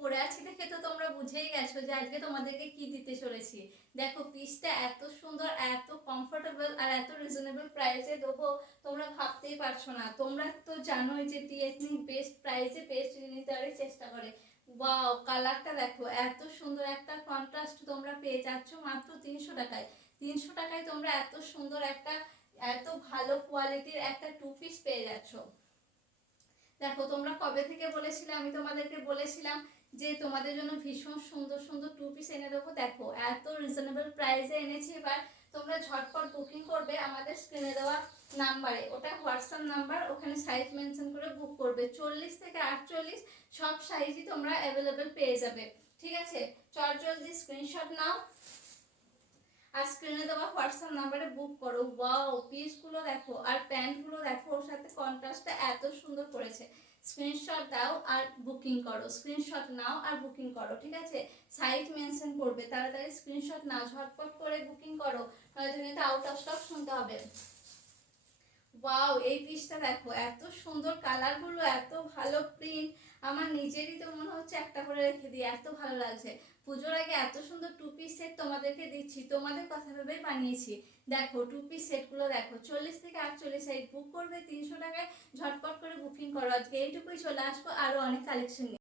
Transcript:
পরে আছি দেখে তো তোমরা বুঝেই গেছো যে আজকে তোমাদেরকে কি দিতে চলেছি। দেখো পিসটা এত সুন্দর, এত কমফোর্টেবল আর এত রিজনেবল প্রাইসে দেবো, তোমরা ভাবতেই পারছো না। তোমরা তো জানোই যে টিএসনি বেস্ট প্রাইসে বেস্ট জিনিস দেওয়ারই চেষ্টা করে। ওয়াও, কালারটা দেখো, এত সুন্দর একটা কন্ট্রাস্ট তোমরা পেয়ে যাচ্ছ মাত্র 300 টাকায়। 300 টাকায় তোমরা এত সুন্দর একটা, এত ভালো কোয়ালিটির একটা টু পিস পেয়ে যাচ্ছ। দেখো তোমরা কবে থেকে বলেছিলে, আমি তোমাদেরকে বলেছিলাম যে তোমাদের জন্য ভীষণ সুন্দর সুন্দর টু পিস এনে দেবো। দেখো এত রিজনেবল প্রাইসে এনেছি। এবার তোমরা ঝটপট বুকিং করবে আমাদের স্ক্রিনে দেওয়া নাম্বারে, ওটা হোয়াটসঅ্যাপ নাম্বার, ওখানে সাইজ মেনশন করে বুক করবে। 40 থেকে 48 সব সাইজই তোমরা অ্যাভেলেবেল পেয়ে যাবে। ঠিক আছে, জলদি স্ক্রিনশট নাও আর স্ক্রিনে দেওয়া হোয়াটসঅ্যাপ নাম্বারে বুক করো। ওয়াও, পিসগুলো দেখো আর প্যান্টগুলো দেখো, ওর সাথে কন্ট্রাস্টটা এত সুন্দর করেছে। স্ক্রিনশট দাও আর বুকিং করো, স্ক্রিনশট নাও আর বুকিং করো। ঠিক আছে, সাইট মেনশন করবে, তাড়াতাড়ি স্ক্রিনশট নাও, ঝটপট করে বুকিং করো, নয়তো কিন্তু আউট অফ স্টক শুনতে হবে। ওয়াও, এই পিসটা দেখো, এত সুন্দর কালারগুলো, এত ভালো প্রিন্ট। আমার নিজেরই তো মনে হচ্ছে একটা করে রেখে দিই, এত ভালো লাগছে। পুজোর আগে এত সুন্দর টু পিস সেট তোমাদেরকে দিচ্ছি, তোমাদের কথা ভেবেই বানিয়েছি। দেখো টু পিস সেটগুলো দেখো, 40 থেকে 48 সাইজ, বুক করবে 300 টাকায়। ঝটপট করে বুকিং করো, আজকে এইটুকুই, চলে আসবো আরো অনেক কালেকশন নিয়ে।